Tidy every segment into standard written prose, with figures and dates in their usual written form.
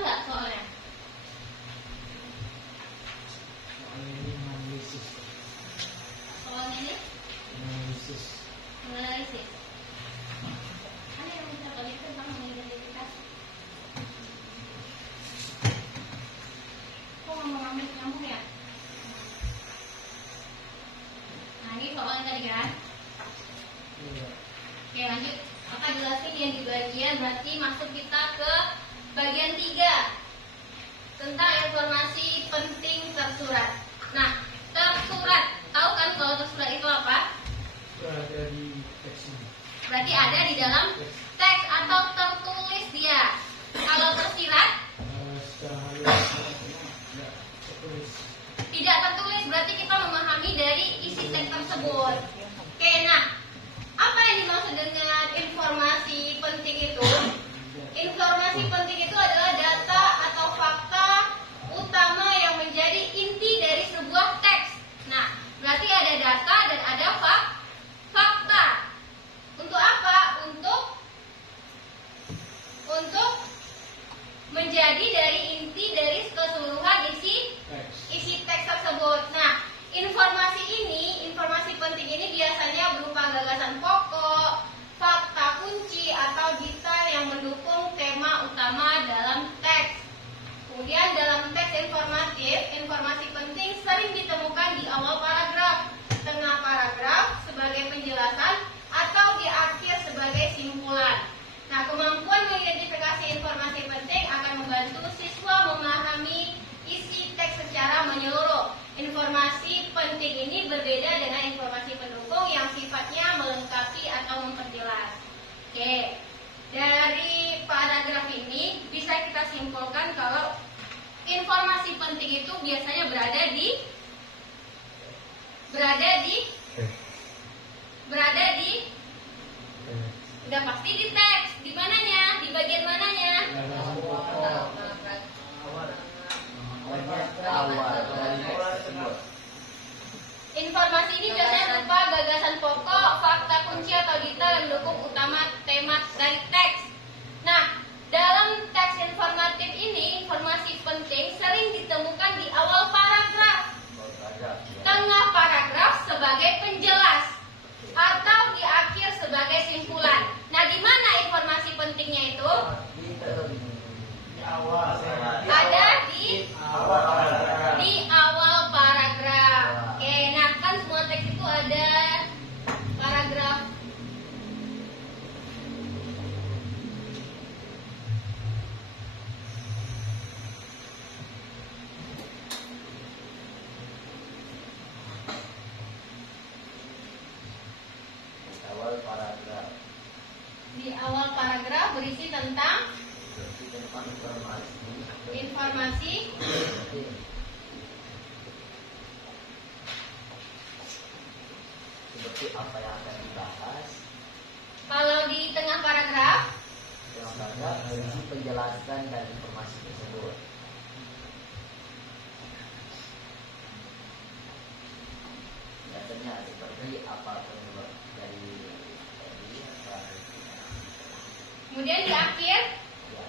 nggak soalnya? Soalnya ini analisis. Soalnya ini Analisis. analisis. Ada yang bisa bagi tentang mengidentifikasi. Kok ngomong nyambung ya? Nah ini soalnya tadi kan. Iya. Oke lanjut. Maka jelasin yang di bagian berarti masuk kita ke bagian 3 tentang informasi penting tersurat. Nah tersurat, tahu kan kalau tersurat itu apa? Itu ada di teks ini. Berarti ada di dalam teks atau tertulis dia. Kalau tersirat Secara halus tidak tertulis. tidak tertulis berarti kita memahami dari isi teks tersebut. Oke, nah apa yang dimaksud dengan informasi penting itu? Informasi penting itu adalah data atau fakta utama yang menjadi inti dari sebuah teks. Nah, berarti ada data dan ada fakta. Untuk apa? Untuk menjadi dari inti dari keseluruhan isi teks tersebut. Nah, informasi penting ini biasanya berupa gagasan pokok, fakta kunci atau detail yang mendukung tema utama dalam teks. Kemudian dalam teks informatif, informasi penting sering ditemukan di awal paragraf, tengah paragraf sebagai penjelasan atau di akhir sebagai simpulan. Nah, kemampuan mengidentifikasi informasi penting akan membantu siswa memahami isi teks secara menyeluruh. Informasi penting ini berbeda dengan informasi pendukung yang sifatnya melengkapi atau memperjelas. Oke, dari paragraf ini bisa kita simpulkan kalau informasi penting itu biasanya berada di udah pasti di teks. Di mananya? Di bagian mananya? Informasi ini biasanya berupa gagasan pokok, fakta kunci atau detail yang mendukung utama tema dari teks. Nah, dalam teks informatif ini, informasi penting sering ditemukan di awal paragraf, tengah paragraf sebagai penjelas, atau di akhir sebagai simpulan. Nah, di mana informasi pentingnya itu? Ada di awal paragraf. Oke, nah kan semua teks itu ada paragraf. Di awal paragraf berisi tentang informasi seperti apa yang akan dibahas. Kalau di tengah paragraf Berisi penjelasan dan informasi tersebut. Biasanya seperti apa penyebab dari kemudian di akhir ya,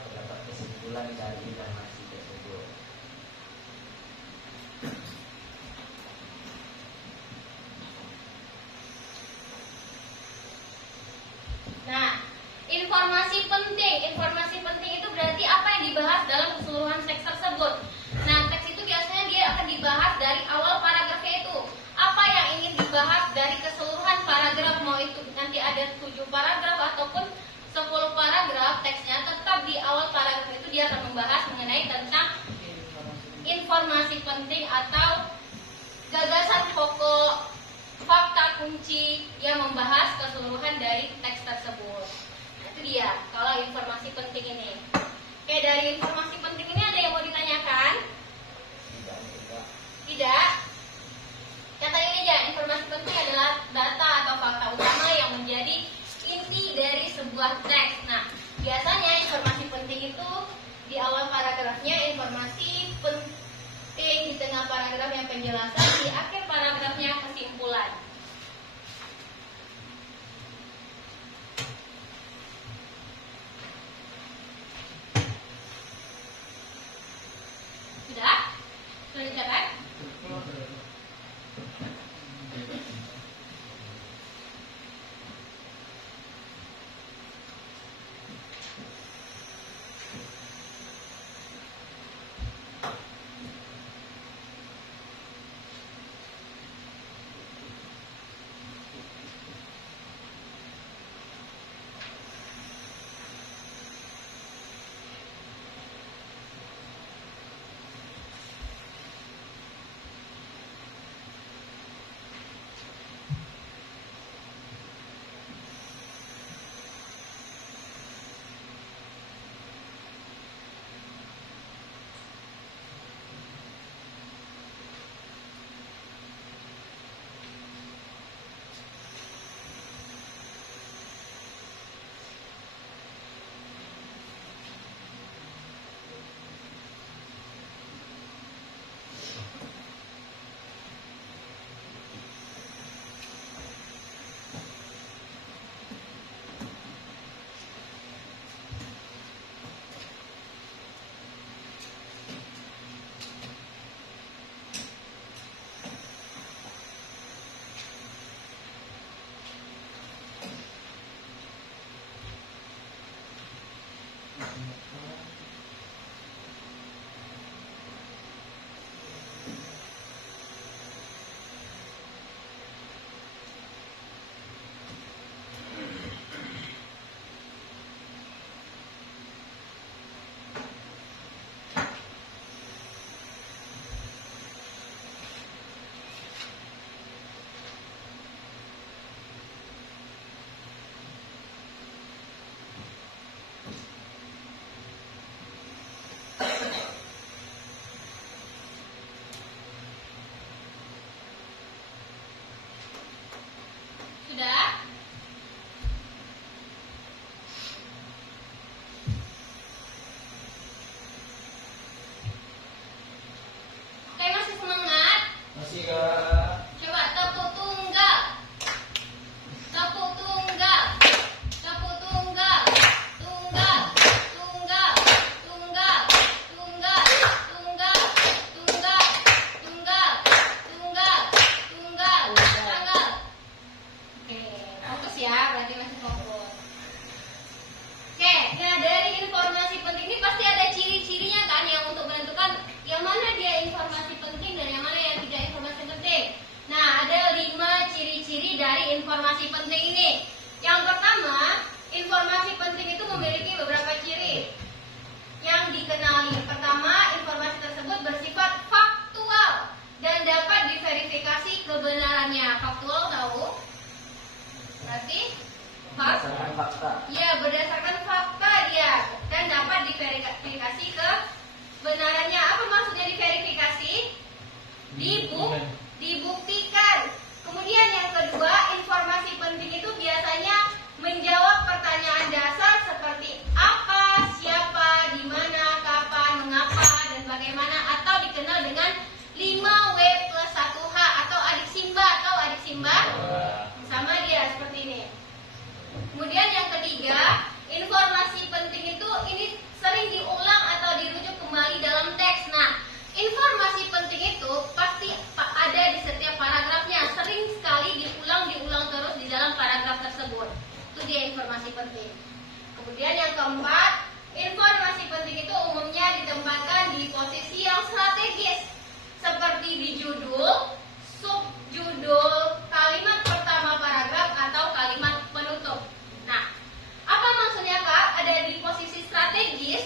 terdapat kesimpulan dari informasi tersebut. Nah, informasi penting itu berarti apa yang dibahas dalam keseluruhan teks tersebut. Nah, teks itu biasanya dia akan dibahas dari awal paragrafnya itu. Apa yang ingin dibahas dari keseluruhan paragraf, mau itu nanti ada 7 paragraf ataupun 10 paragraf, teksnya tetap di awal paragraf itu dia akan membahas mengenai tentang informasi penting atau gagasan pokok, fakta kunci yang membahas keseluruhan dari teks tersebut. Nah, itu dia kalau informasi penting ini. Oke, dari informasi penting ini ada yang mau ditanyakan? Tidak. Kata ini aja, informasi penting adalah data atau fakta utama yang menjadi inti dari sebuah teks. Nah, biasanya informasi penting itu di awal paragrafnya informasi penting, di tengah paragrafnya penjelasan, di akhir paragrafnya kesimpulan. informasi penting ini. Yang pertama, informasi penting itu memiliki beberapa ciri yang dikenali. Pertama, informasi tersebut bersifat faktual dan dapat diverifikasi kebenarannya. Faktual tahu? Berarti Berdasarkan fakta. ya, berdasarkan fakta dia dan dapat diverifikasi kebenarannya. Apa maksudnya diverifikasi? Dibuktikan. Kemudian yang kedua, informasi penting itu biasanya menjawab pertanyaan dasar seperti apa, siapa, di mana, kapan, mengapa, dan bagaimana, atau dikenal dengan 5W plus 1H atau adik Simba. Atau adik Simba? Sama dia seperti ini. Kemudian yang ketiga, informasi penting itu ini sering diulang atau dirujuk kembali dalam teks. Nah, informasi penting itu pasti ada di setiap paragrafnya, sering sekali diulang terus di dalam paragraf tersebut. Itu dia informasi penting. Kemudian yang keempat, informasi penting itu umumnya ditempatkan di posisi yang strategis, seperti di judul, subjudul, kalimat pertama paragraf, atau kalimat penutup. Nah, apa maksudnya Kak? Ada di posisi strategis.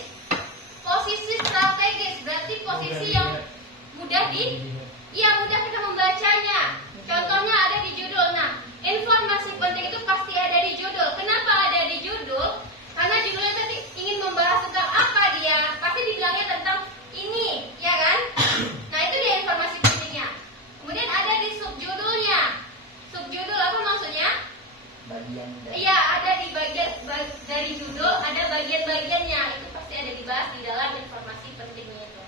Posisi strategis berarti posisi yang mudah mudah kita membacanya. Contohnya ada di judul. Nah, informasi penting itu pasti ada di judul. Kenapa ada di judul? Karena judulnya tadi ingin membahas tentang apa dia. Pasti dibilangnya tentang ini, ya kan? Nah, itu dia informasi pentingnya. Kemudian ada di subjudulnya. Subjudul apa maksudnya? Bagian dari Iya, ada di bagian dari judul, ada bagian-bagiannya. Itu pasti ada dibahas di dalam informasi pentingnya itu.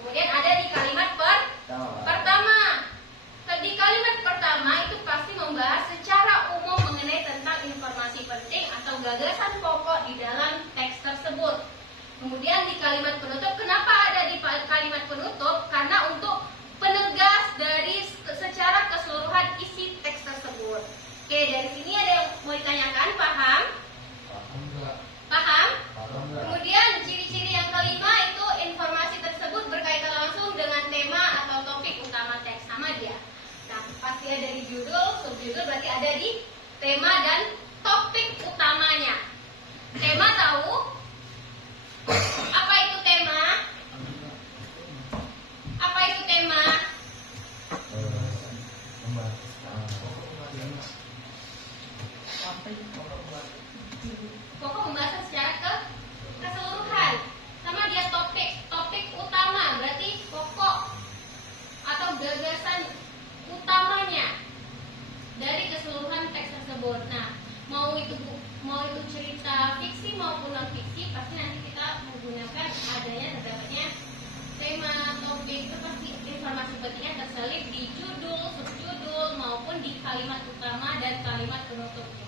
Kemudian ada di kalimat pertama. Di kalimat pertama itu pasti membahas secara umum mengenai tentang informasi penting atau gagasan pokok di dalam teks tersebut. Kemudian di kalimat penutup, kenapa ada di kalimat penutup? Karena untuk penegas dari secara keseluruhan isi teks tersebut. Oke, dari sini ada yang mau ditanyakan, paham? Paham? Kemudian ciri-ciri yang kelima itu informasi tersebut berkaitan langsung dengan tema atau topik utama teks, sama dia. Nah, pasti ada di judul, subjudul berarti ada di tema dan topik utamanya. Tema tahu? Apa itu tema? Apa itu tema? Pokok pembahasan secara keseluruhan. Sama dia topik utama berarti pokok atau gagasan utamanya dari keseluruhan teks tersebut. Nah, mau itu cerita fiksi maupun non fiksi, pasti nanti kita menggunakan adanya terdapatnya tema, topik, itu pasti informasi pentingnya terselip di judul, subjudul maupun di kalimat utama dan kalimat penutupnya.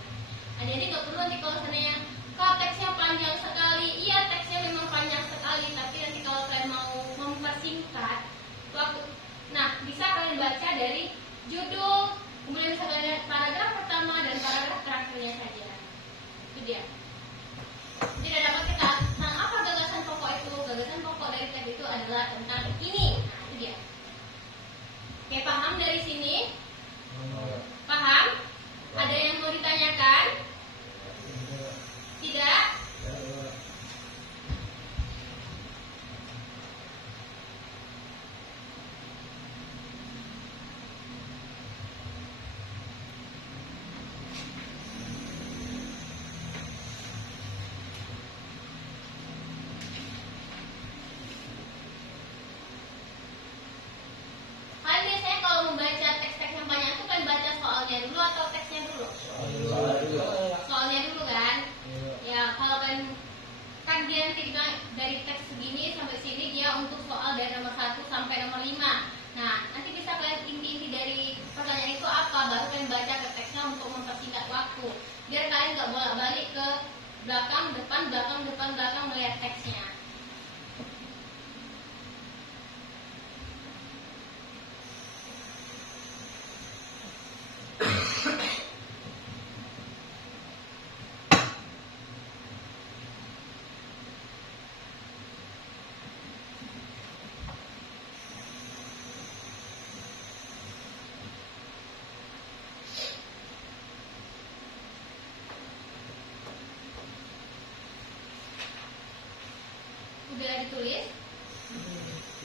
Adik-adik nggak perlu nanti kalau seandainya Kak teksnya panjang sekali, iya teksnya memang panjang sekali, tapi nanti kalau kalian mau mempersingkat waktu, nah bisa kalian baca dari judul, kemudian bisa kalian lihat paragraf pertama dan paragraf terakhirnya saja. Itu dia. Tidak dapat kita tentang apa gagasan pokok itu. Gagasan pokok dari teks itu adalah tentang ini. Nah, itu dia. Oke, paham dari sini? Paham? Ada yang mau ditanyakan? Tidak? Kalian biasanya kalau membaca teks-teks yang banyak itu kan baca soalnya dulu atau teksnya dulu? Soalnya dulu kan? Ya, kalau kan dia nanti bilang dari teks segini sampai sini dia untuk soal dari nomor 1 sampai nomor 5. Nah, nanti bisa kalian inti-inti dari pertanyaan itu apa, baru kalian baca ke teksnya untuk mempersingkat waktu. Biar kalian nggak bolak-balik ke belakang, depan, melihat teksnya. Udah ditulis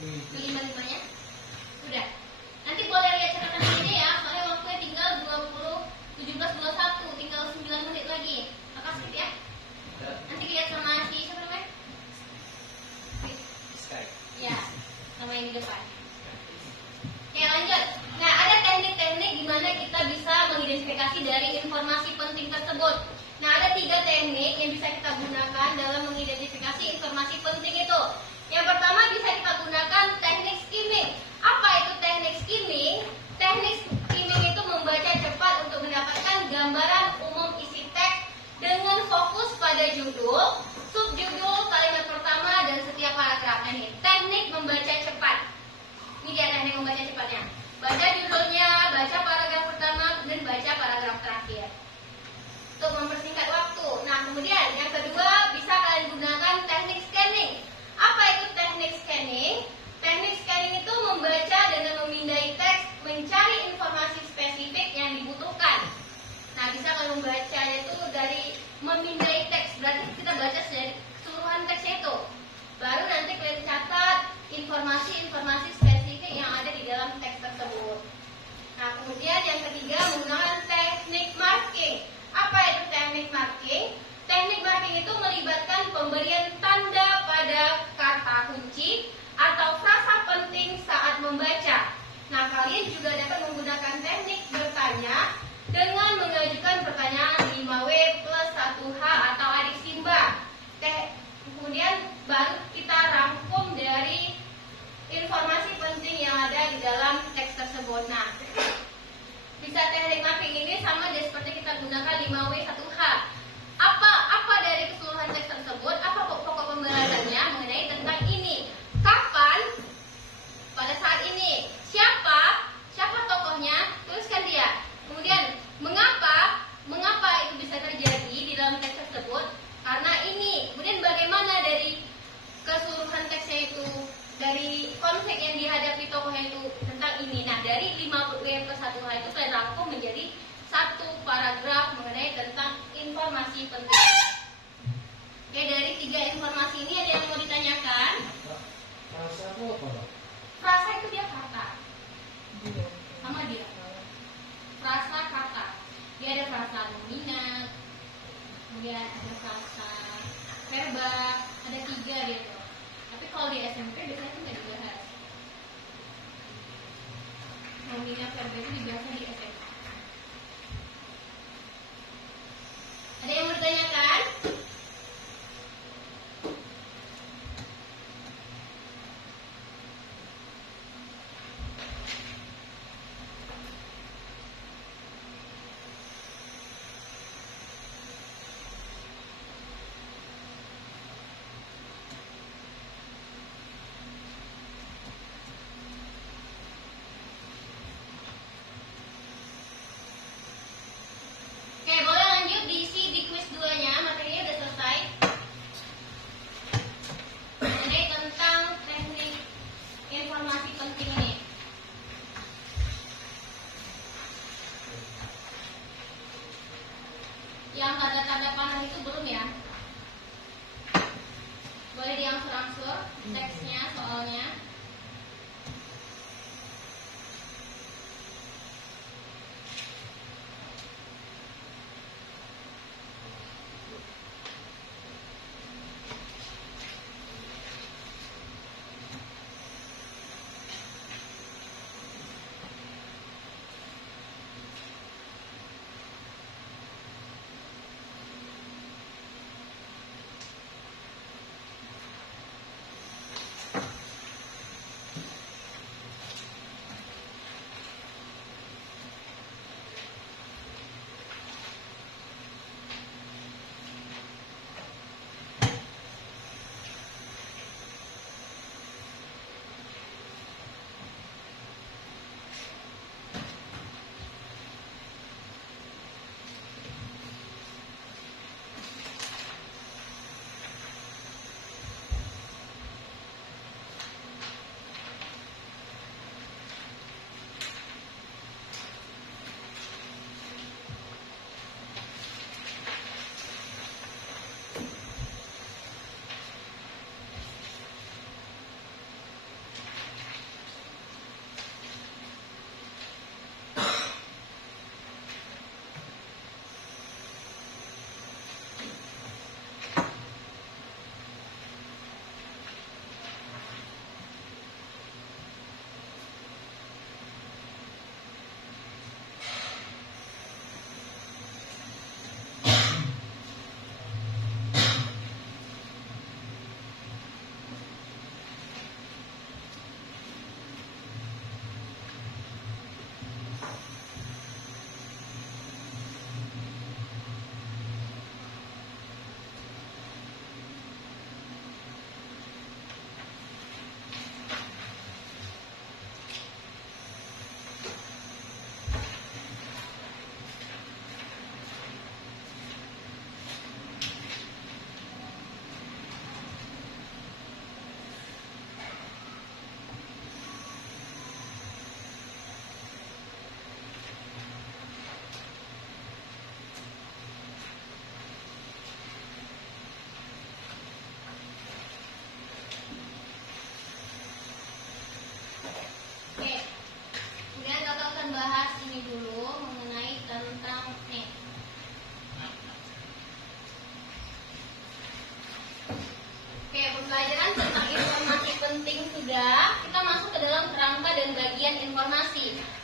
Ini. kelima-limanya? Udah. Nanti boleh lihat catatan ini ya, soalnya waktunya tinggal 17:21, tinggal 9 menit lagi. Kakak skip ya. Nanti lihat sama si siapa namanya? Ya, sama yang di depan. Ya lanjut. Nah, ada teknik-teknik gimana kita bisa mengidentifikasi dari informasi penting tersebut. Nah, ada 3 teknik yang bisa kita gunakan dalam mengidentifikasi informasi penting itu. Yang pertama bisa kita gunakan teknik skimming. Apa itu teknik skimming? Teknik skimming itu membaca cepat untuk mendapatkan gambaran umum isi teks dengan fokus pada judul, subjudul, kalimat pertama, dan setiap paragrafnya nih. Teknik membaca cepat. Ini dia teknik membaca cepatnya. Baca judulnya, baca paragraf pertama, dan baca paragraf terakhir. Untuk mempersingkat waktu. Nah, kemudian yang kedua bisa kalian gunakan teknik scanning. Apa itu teknik scanning? Teknik scanning itu membaca dengan memindai teks, mencari informasi spesifik yang dibutuhkan. Nah, bisa kalian membacanya itu dari memindai teks. Berarti kita baca dari keseluruhan teksnya itu. Baru nanti kalian catat informasi-informasi spesifik yang ada di dalam teks tersebut. Nah, kemudian yang ketiga menggunakan teknik marking. Apa itu teknik marking? Teknik marking itu melibatkan pemberian tanda pada kata kunci atau frasa penting saat membaca. Nah, kalian juga dapat menggunakan teknik bertanya dengan mengajukan pertanyaan 5W plus 1H atau adik Simba. Kemudian baru kita rangkum dari informasi penting yang ada di dalam teks tersebut. Nah, bisa teknik mapping ini sama seperti kita gunakan 5W 1H. Apa dari keseluruhan teks tersebut? Apa pokok pembahasannya mengenai tentang ini? Kapan? Pada saat ini. Siapa tokohnya? Tuliskan dia. Kemudian mengapa itu bisa terjadi di dalam teks tersebut? Karena ini. Kemudian bagaimana dari keseluruhan teksnya itu, dari konflik yang dihadapi tokohnya itu tentang ini. Nah, dari 5W plus 1H itu saya rangkum menjadi satu paragraf mengenai tentang informasi penting. Oke, dari 3 informasi ini ada yang mau ditanyakan? Frasa itu apa, Pak? Frasa itu dia kata. Sama dia. Frasa kata. Dia ada frasa nominat, kemudian ada frasa verba, ada 3 dia tuh. Tapi kalau di SMP biasanya itu nggak dibahas. Nominat verba itu dibahas di SMP. Ada yang bertanyakan?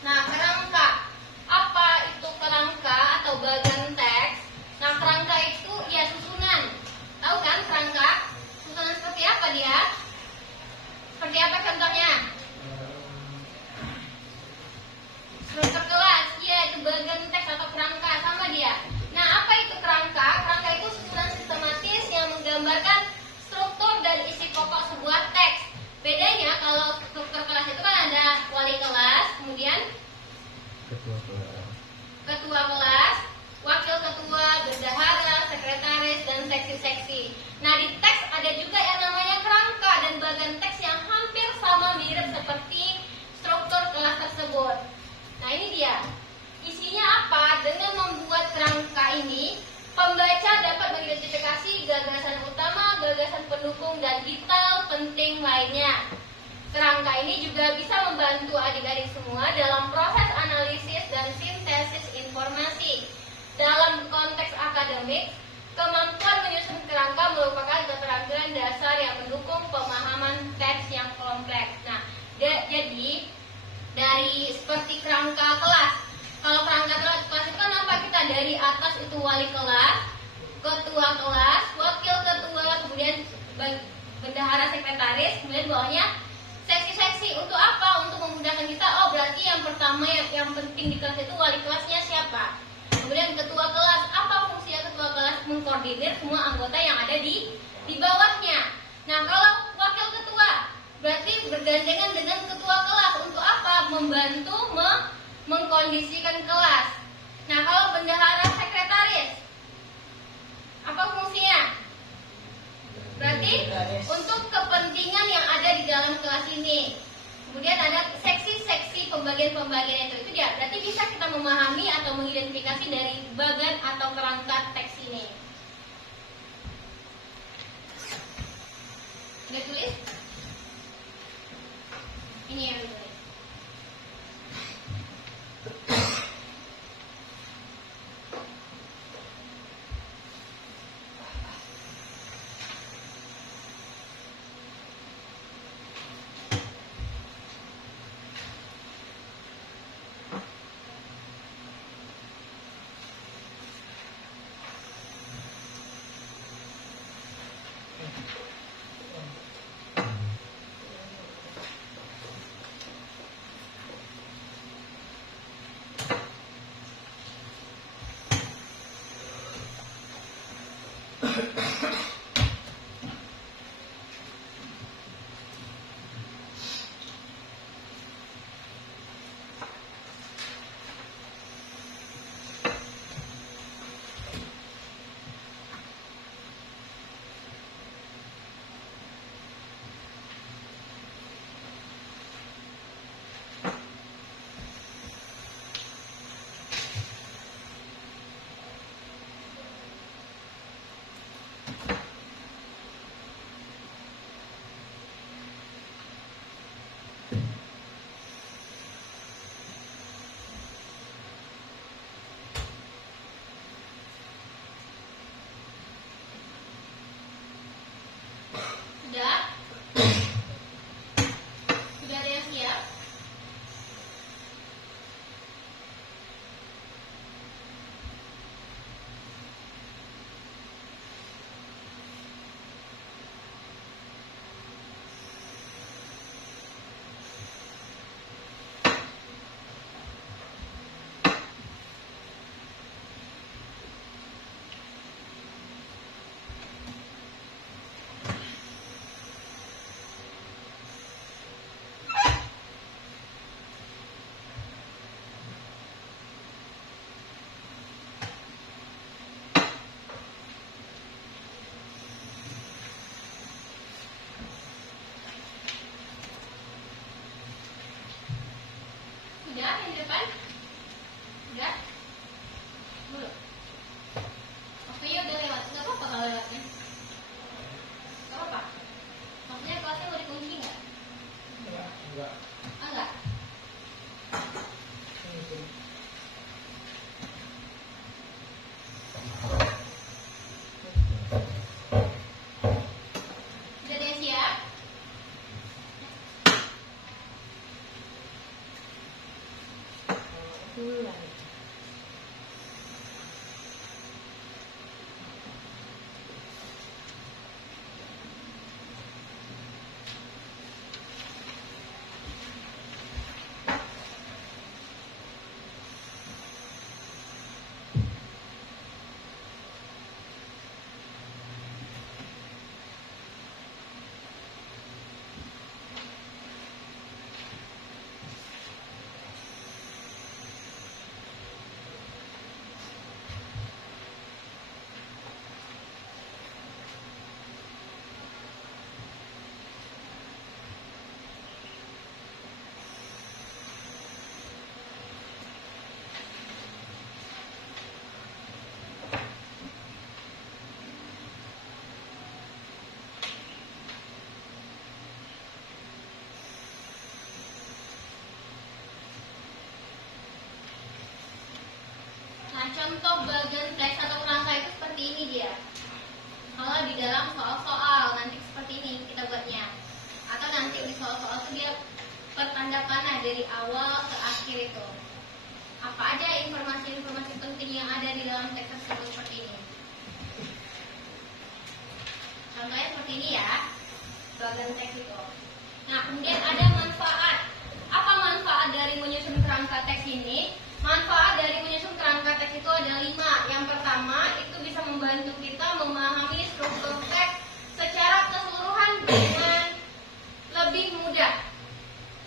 Nah, kerangka. Apa itu kerangka atau bagan teks? Nah, kerangka itu ya susunan. Tahu kan kerangka? Susunan seperti apa dia? Seperti apa contohnya? Struktur kelas, ya itu bagan teks atau kerangka, sama dia. Nah, apa itu kerangka? Kerangka itu susunan sistematis yang menggambarkan struktur dan isi pokok sebuah teks. Bedanya kalau struktur kelas itu kan ada wali kelas, kemudian ketua kelas, wakil ketua, bendahara, sekretaris, dan seksi-seksi. Nah, di teks ada juga yang namanya kerangka dan bagan teks yang hampir sama mirip seperti struktur kelas tersebut. Nah, ini dia. Isinya apa? Dengan membuat kerangka ini, pembaca dapat mengidentifikasi gagasan utama, gagasan pendukung, dan detail penting lainnya. Kerangka ini juga bisa membantu adik-adik semua dalam proses analisis dan sintesis informasi. Dalam konteks akademik, kemampuan menyusun kerangka merupakan keterampilan dasar yang mendukung pemahaman teks yang kompleks. Nah, jadi dari seperti kerangka kelas. Kalau kerangka kelas itu kan apa? Kita dari atas itu wali kelas, ketua kelas, wakil ketua, kemudian bendahara, sekretaris, kemudian bawahnya seksi-seksi. Untuk apa? Untuk memudahkan kita. Oh, berarti yang pertama yang penting di kelas itu wali kelasnya siapa. Kemudian ketua kelas, apa fungsinya ketua kelas? Mengkoordinir semua anggota yang ada di bawahnya. Nah, kalau wakil ketua berarti bergandengan dengan ketua kelas. Untuk apa? Membantu mengkondisikan kelas. Nah, kalau bendahara, sekretaris, apa fungsinya? Berarti untuk kepentingan yang ada di dalam kelas ini. Kemudian ada seksi-seksi pembagian-pembagian itu dia. Berarti bisa kita memahami atau mengidentifikasi dari bagan atau kerangka teks ini. Udah tulis? Ini yang ditulis. contoh bagian teks atau kerangka itu seperti ini dia. Kalau di dalam soal-soal nanti seperti ini kita buatnya. Atau nanti di soal-soal itu dia pertanda panah dari awal ke akhir itu. Apa aja informasi-informasi penting yang ada di dalam teks tersebut seperti ini. Contohnya seperti ini ya, bagian teks itu. Nah, kemudian ada manfaat. Apa manfaat dari menyusun kerangka teks ini? Manfaat dari menyusun kerangka teks itu ada 5. Yang pertama, itu bisa membantu kita memahami struktur teks secara keseluruhan dengan lebih mudah.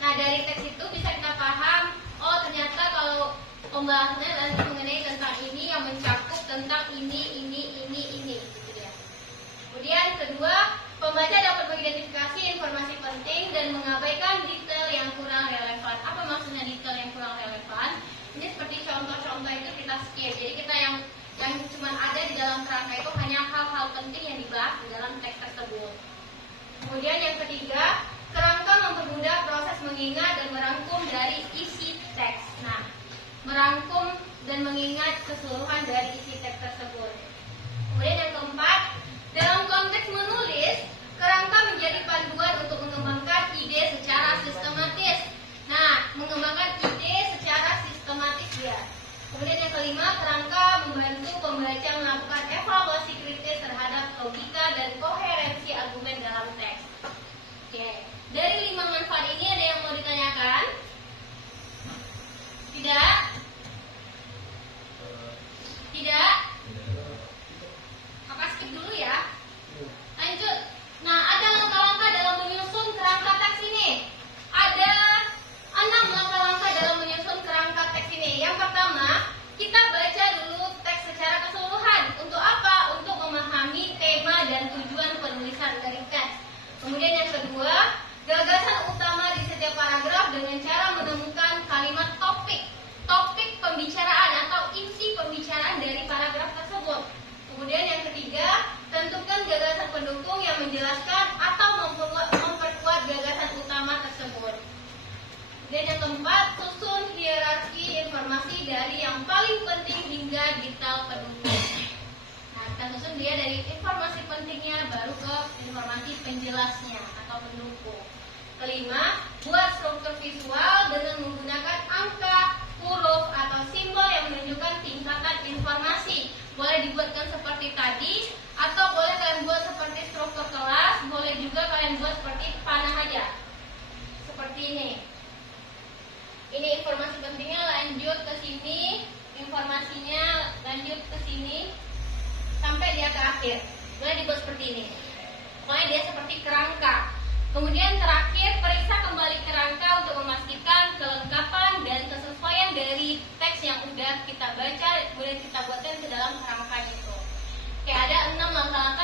Nah, dari teks itu bisa kita paham, oh ternyata kalau pembahasannya nanti mengenai tentang ini yang mencakup tentang ini, gitu ya. Kemudian kedua, pembaca dapat mengidentifikasi informasi penting dan mengabaikan detail yang kurang relevan. Apa maksudnya detail yang kurang relevan? Ini seperti contoh-contoh itu kita skip. Jadi kita yang cuma ada di dalam kerangka itu hanya hal-hal penting yang dibahas di dalam teks tersebut. Kemudian yang ketiga, kerangka mempermudah proses mengingat dan merangkum dari isi teks. Nah, merangkum dan mengingat keseluruhan dari isi teks tersebut. Kemudian yang keempat, dalam konteks menulis, kerangka menjadi panduan untuk mengembangkan ide secara sistematis. Nah, mengembangkan ide secara sistematis ya. Kemudian yang kelima, kerangka membantu pembaca melakukan evaluasi kritis terhadap logika dan koherensi argumen dalam teks. Oke, dari 5 manfaat ini ada yang mau ditanyakan? Tidak? Tidak? Maka skip dulu ya. Lanjut. Nah, ada langkah-langkah dalam menyusun kerangka teks ini. Ada 6 langkah-langkah dalam menyusun kerangka teks ini. Yang pertama, kita baca dulu teks secara keseluruhan. Untuk apa? Untuk memahami tema dan tujuan penulisan dari teks. Kemudian yang kedua, gagasan utama di setiap paragraf dengan cara menemukan kalimat topik pembicaraan atau isi pembicaraan dari paragraf tersebut. Kemudian yang ketiga, tentukan gagasan pendukung yang menjelaskan atau memperkuat gagasan utama tersebut. Dan yang keempat, susun hierarki informasi dari yang paling penting hingga detail pendukung. Nah, kita susun dia dari informasi pentingnya baru ke informasi penjelasnya atau pendukung. Kelima, buat struktur visual dengan menggunakan angka, huruf, atau simbol yang menunjukkan tingkatan informasi. Boleh dibuatkan seperti tadi, atau boleh kalian buat seperti struktur kelas, boleh juga kalian buat seperti panah aja. Seperti ini. Ini informasi pentingnya, lanjut ke sini, informasinya lanjut ke sini, sampai dia ke akhir. Boleh dibuat seperti ini. Pokoknya dia seperti kerangka. Kemudian terakhir, periksa kembali kerangka untuk memastikan kelengkapan dan kesesuaian dari teks yang udah kita baca, boleh kita buatkan ke dalam kerangka itu. Oke, ada 6 langkah-langkah